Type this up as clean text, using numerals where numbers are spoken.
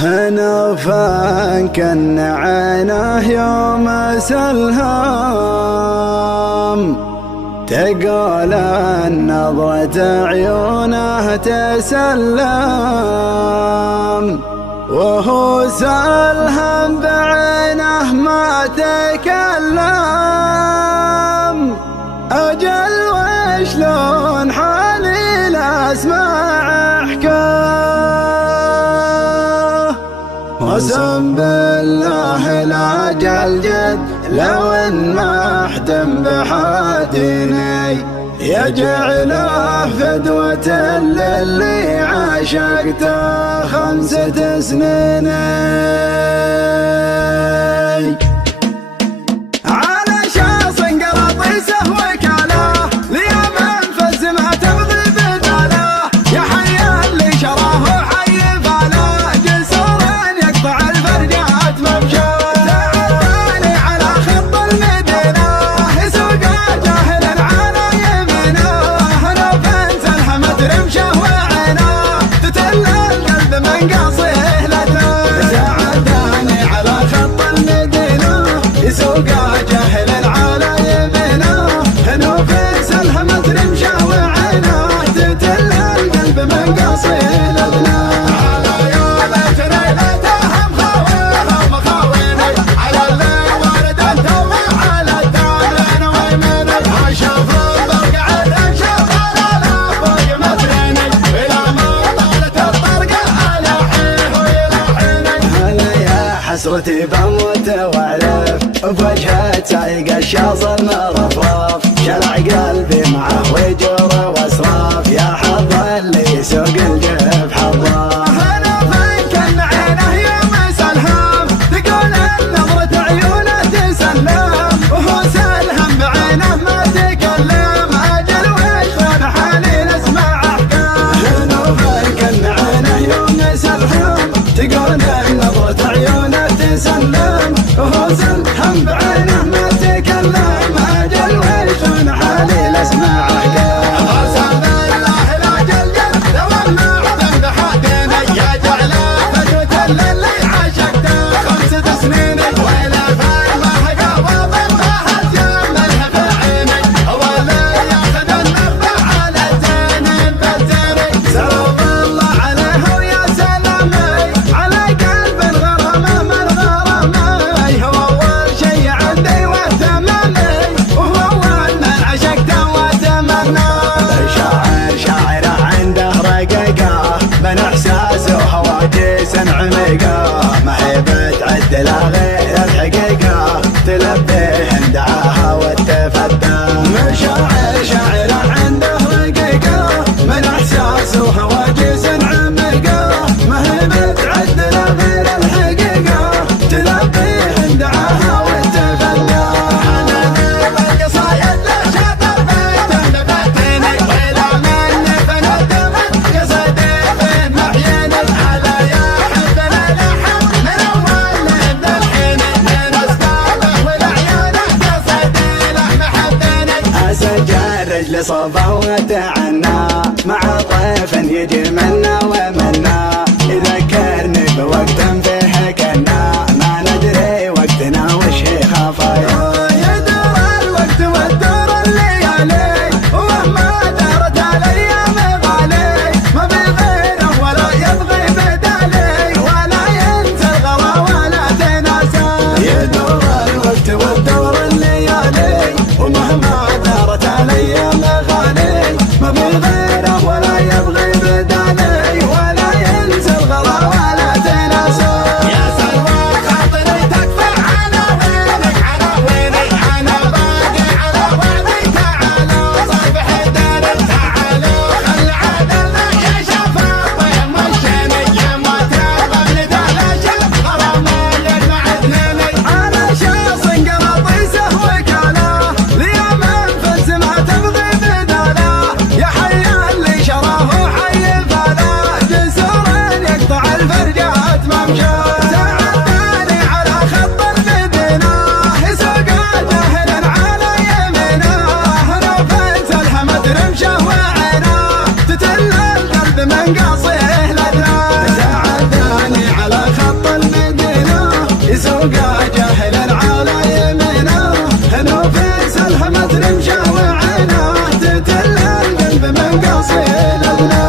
هنوفا كن عينه يوم سلهام، تقول نظرة عيونه تسلم، وهو سلهم بعينه ما تكلم. أجل وشلون حالي لأسمع حكاه، قسم بالله لا جلجد لو ان محتم بحاديني، يجعله فدوة للي عاشقته 5 سنين. على شخص قراطيسه وكاله ليوم انفز ما تبغي بداله، يا حي اللي شراه وحي فاله، جسور يقطع الفرجات ممشاه. تعالي على خط المدينة يسوق جاهل على يمينه، لو بنت الحمد رمشه وعينه تتل القلب من قاصيه لته. ساعداني على خط المدينة يسوق جاهل على يمينه، لو بنت الحمد رمشه وعينه تتل القلب من قاصيه لته. حسرتي بموت واعرف بوجهه سايق الشاصل مرفرف، شلع قلبي معه وجور واسراف، يا حظ اللي يسوق الجيب حظه. انا فكن عينه يوم سلهام، تقول نظرة عيونه تسلم، وهو سلهم بعينه ما تكلم. اجل وشلون حالي نسمع احكام، انا فكن عينه يوم سلهام، تقول نظرة عيونه تسلم، وهو سلهم بعينه ما تكلم. اجل وشلون حالي لاسمع احكام، قسم بالله لا جلجل لو المعدن بحاديني، يا جعله فدوة للي عاشقته 5 سنين. ويلا فما قبض ما هتجمله في عيني، هو اللي ياخذ النفع على الزين بالزين. سلام الله عليه ويا سلامي على قلب الغرامة من غرامي، هو أول شي عندي واهتمامي، وهو أول من عشقته واتمناه. شاعره عنده رقيقة من إحساس وهواجس عميقة، ما هي بتعدل غير الحقيقة، تلبيه دعاها وتفدى. شاعره عنده رقيقة من إحساس وهواجس عميقة، ما هي بتعدل غير الحقيقة، تلبيه دعاها وتفدى. أنا ذيب قصايد لشاطر بيت نبتني، وإلى من فندمت قصدي في معيني. على يا حبنا لحم من أول نبدا الحين، من أسبابه والعيانه قصدي لحم حبني. أسجل رجل صوبه وتعنى مع طيف يجي منا ومنا، يذكرني بوقت فيه كنا ما ندري وقتنا وش هي خفايا. يدور الوقت وتدور الليالي، ومهما دارت الايام غالي، ما بغيره ولا يبغي بدالي، ولا ينسى الغلا ولا تناسى. يدور الوقت وتدور الليالي، ومهما دارت الايام غالي، ما بغيره ولا يبغي بدالي، ولا ينسى الغلا ولا تناسى. يا سلوى خاطري تكفى عناوينك عناويني، انا باقي على وعدي. تعالوا صافح داري، تعالوا خل عدلنا يا شفاف مشيني، يا ما تبغى تلاشى غرامة يجمع اثنيني. انا شخص قراطيسه وكاله ليوم انفز ما تبغي بداله، يا حي اللي شراه وحي فاله، جسور يقطع الفرجات ممشاه. ساعداني على خط المدينة يسوق جاهل على يمينه، لو بنت الحمد رمشه وعينه تتل القلب من قاصيه لدناه. ساعداني على تلقى جاهل على يمينه نوفيس الهمت رمشه وعينه تتل القلب من قصير